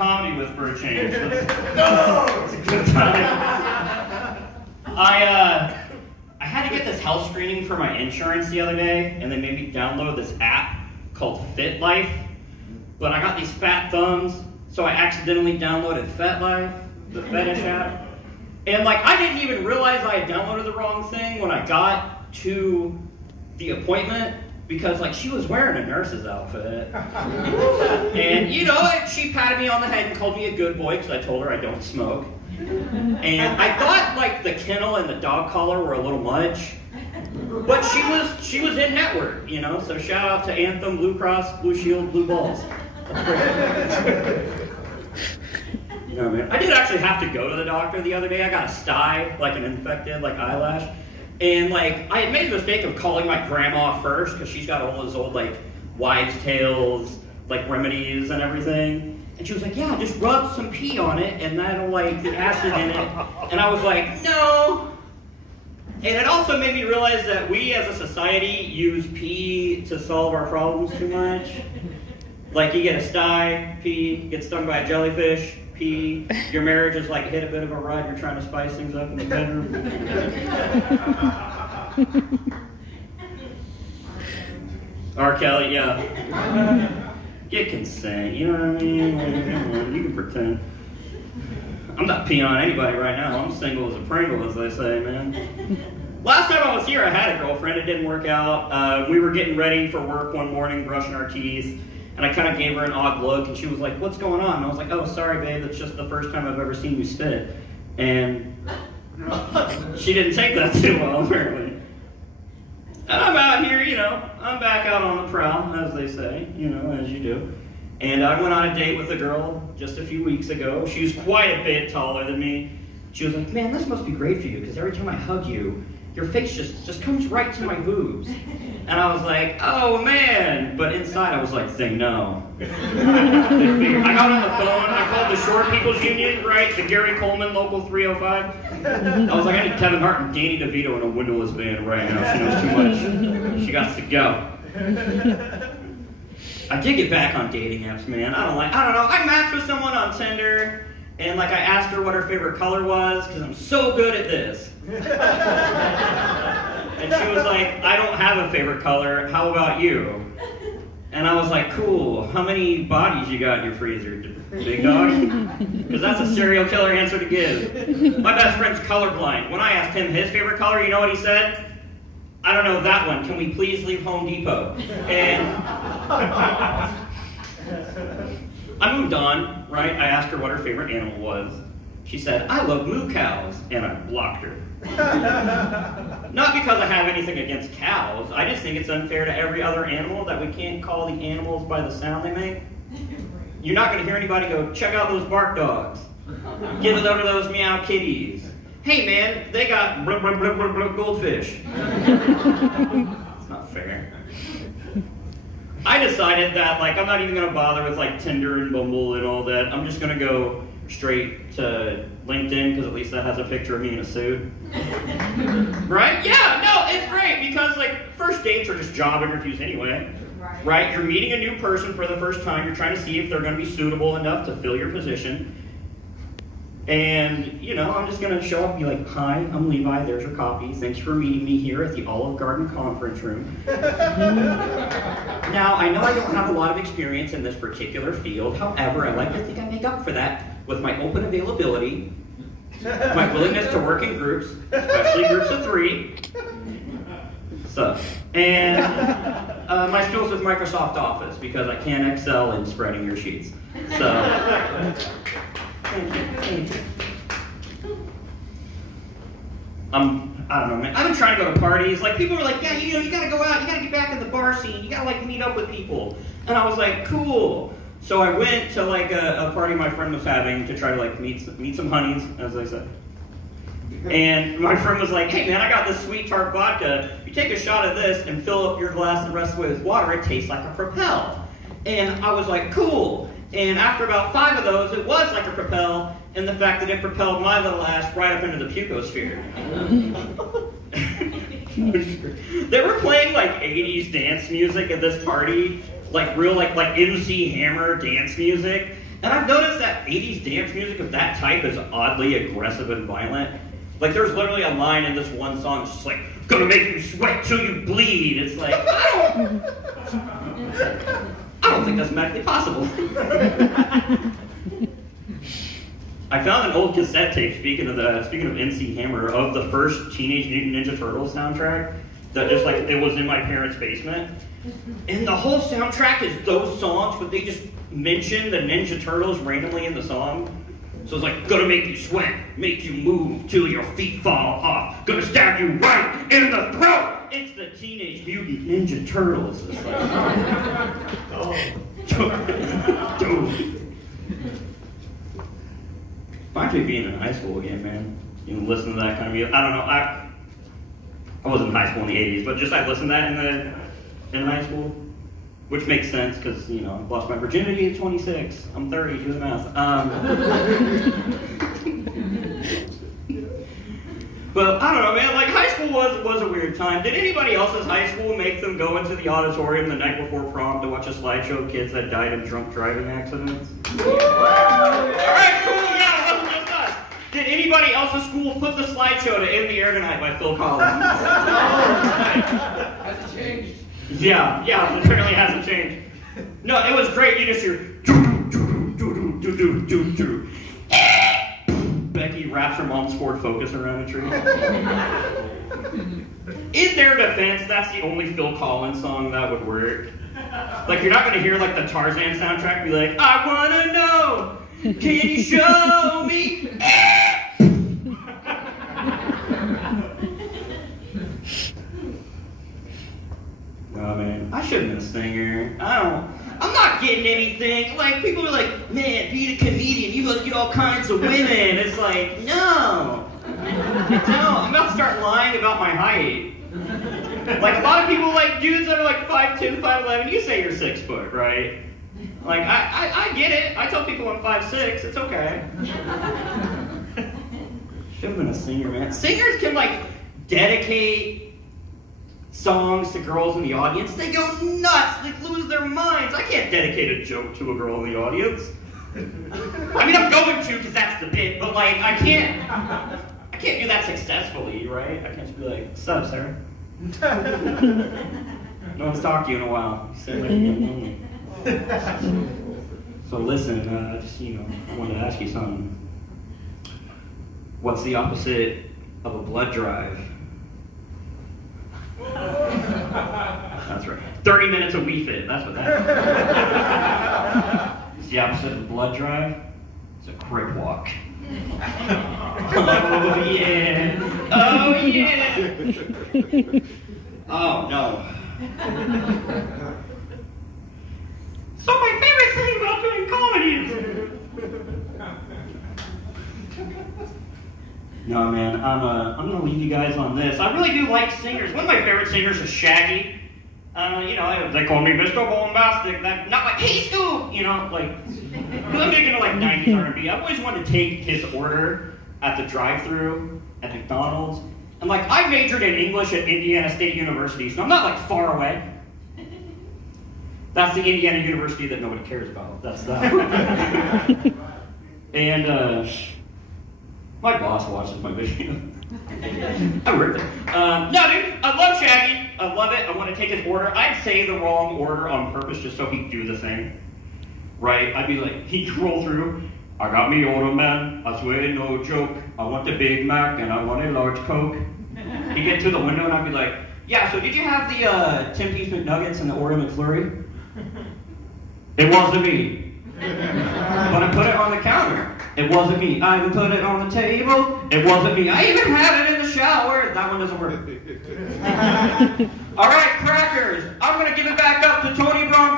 comedy with for a change. No! It's a good time. I had to get this health screening for my insurance the other day, and they made me download this app called Fit Life. But I got these fat thumbs, so I accidentally downloaded Fet Life, the fetish app. And like, I didn't even realize I had downloaded the wrong thing when I got to the appointment, because like, she was wearing a nurse's outfit. And you know, she patted me on the head and called me a good boy because I told her I don't smoke. And I thought like the kennel and the dog collar were a little much, but she was in network, you know. So shout out to Anthem, Blue Cross, Blue Shield, Blue Balls. You know, man. I did actually have to go to the doctor the other day. I got a sty, like an infected like eyelash, and like I had made the mistake of calling my grandma first because she's got all those old like wives' tales, like remedies and everything. And she was like, yeah, just rub some pee on it, and that'll, like, the acid in it. And I was like, no. And it also made me realize that we, as a society, use pee to solve our problems too much. Like, you get a sty, pee, get stung by a jellyfish, pee. Your marriage is, like, hit a bit of a rut. You're trying to spice things up in the bedroom. R. Kelly, yeah. Get consent, you know what I mean? Like, you can pretend. I'm not peeing on anybody right now. I'm single as a Pringle, as they say, man. Last time I was here, I had a girlfriend. It didn't work out. We were getting ready for work one morning, brushing our teeth, and I kind of gave her an odd look, and she was like, what's going on? And I was like, oh, sorry, babe. It's just the first time I've ever seen you spit. And she didn't take that too well, apparently. And I'm out here, you know, I'm back out on the prowl, as they say, you know, as you do. And I went on a date with a girl just a few weeks ago. She was quite a bit taller than me. She was like, man, this must be great for you, because every time I hug you, your face just comes right to my boobs. And I was like, oh, man. But inside, I was like, say no. I got on the phone. I called the Short People's Union, right? The Gary Coleman Local 305. I was like, I need Kevin Hart and Danny DeVito in a windowless van right now. She knows too much. She got to go. I did get back on dating apps, man. I don't know. I matched with someone on Tinder, and like I asked her what her favorite color was, because I'm so good at this. And she was like, I don't have a favorite color. How about you? And I was like, cool. How many bodies you got in your freezer, big dog? Because that's a serial killer answer to give. My best friend's colorblind. When I asked him his favorite color, you know what he said? I don't know that one. Can we please leave Home Depot? And I moved on, right? I asked her what her favorite animal was. She said, I love moo cows, and I blocked her. Not because I have anything against cows. I just think it's unfair to every other animal that we can't call the animals by the sound they make. You're not going to hear anybody go, check out those bark dogs. Give it over to those meow kitties. Hey man, they got goldfish. It's not fair. I decided that like I'm not even going to bother with like Tinder and Bumble and all that. I'm just going to go straight to LinkedIn, because at least that has a picture of me in a suit. Right? Yeah, no, it's great, because like first dates are just job interviews anyway. Right? You're meeting a new person for the first time. You're trying to see if they're going to be suitable enough to fill your position. And, you know, I'm just going to show up and be like, hi, I'm Levi, there's your copy. Thanks for meeting me here at the Olive Garden conference room. Now, I know I don't have a lot of experience in this particular field. However, I like to think I make up for that with my open availability, my willingness to work in groups, especially groups of 3. So, and my skills with Microsoft Office, because I can excel in spreading your sheets. So, thank you. I don't know, man. I've been trying to go to parties. Like, people are like, yeah, you know, you gotta go out, you gotta get back in the bar scene, you gotta, like, meet up with people. And I was like, cool. So I went to, like, a party my friend was having to try to, like, meet some honeys, as I said. And my friend was like, hey, man, I got this sweet tart vodka. You take a shot of this and fill up your glass the rest of the way with water, it tastes like a Propel. And I was like, cool. And after about 5 of those, it was like a Propel, and the fact that it propelled my little ass right up into the pucosphere. They were playing like 80s dance music at this party, like real like MC Hammer dance music, And I've noticed that 80s dance music of that type is oddly aggressive and violent. Like, there's literally a line in this one song, it's just like, gonna make you sweat till you bleed. It's like, I don't think that's medically possible. I found an old cassette tape, speaking of MC Hammer, of the first Teenage Mutant Ninja Turtles soundtrack, that just like, it was in my parents' basement. And the whole soundtrack is those songs, but they just mention the Ninja Turtles randomly in the song. So it's like, gonna make you sweat, make you move till your feet fall off, gonna stab you right in the throat. It's the Teenage Mutant Ninja Turtles. It's like, dude. Reminds me of being in high school again, man. You know, listen to that kind of music. I don't know. I wasn't in high school in the '80s, but just I listened to that in high school, which makes sense because you know I lost my virginity at 26. I'm 30. Do the math. But I don't know, man. Like high school was a weird time. Did anybody else's high school make them go into the auditorium the night before prom to watch a slideshow of kids that died in drunk driving accidents? All right, cool. Yeah. Did anybody else's school put the slideshow to End the Air Tonight by Phil Collins? Has it changed? Yeah, it apparently hasn't changed. No, it was great. You just hear do. Becky wraps her mom's Ford Focus around a tree. In their defense, that's the only Phil Collins song that would work. Like, you're not going to hear like the Tarzan soundtrack be like, I want to know. Can you show me? Oh man, I should have been a singer. I'm not getting anything. Like, people are like, man, be a comedian, you must get all kinds of women. It's like, no. I'm about to start lying about my height. Like, a lot of people like dudes that are like 5'10", 5'11", you say you're 6 foot, right? Like, I get it. I tell people I'm 5'6", it's okay. Should have been a singer, man. Singers can, like, dedicate songs to girls in the audience. They go nuts. They lose their minds. I can't dedicate a joke to a girl in the audience. I mean, I'm going to, because that's the bit, but, like, I can't do that successfully, right? I can't just be like, sup, Sarah? No one's talked to you in a while. You seem like you're getting lonely. So listen, just, you know, I wanted to ask you something. What's the opposite of a blood drive? That's right. 30 minutes of Wii Fit, that's what that is. It's the opposite of a blood drive. It's a crip walk. Oh yeah. Oh yeah. Oh no. So my favorite thing about doing comedy is... No, man, I'm gonna leave you guys on this. I really do like singers. One of my favorite singers is Shaggy. You know, they call me Mr. Bombastic. Not like, hey, Scoop! You know, like, because I'm big into like 90s R&B. I've always wanted to take his order at the drive-thru at McDonald's. And like, I majored in English at Indiana State University, so I'm not like far away. That's the Indiana University that nobody cares about. That's that. And my boss watches my video. I work there. No, dude, I love Shaggy. I love it. I want to take his order. I'd say the wrong order on purpose just so he'd do the thing. Right? I'd be like, he'd roll through. I got me order, man. I swear, no joke. I want the Big Mac and I want a large Coke. He'd get to the window and I'd be like, yeah, so did you have the 10-piece McNuggets and the Oreo McFlurry? It wasn't me. But I put it on the counter. It wasn't me. I even put it on the table. It wasn't me. I even had it in the shower. That one doesn't work. All right, crackers. I'm going to give it back up to Tony Brown.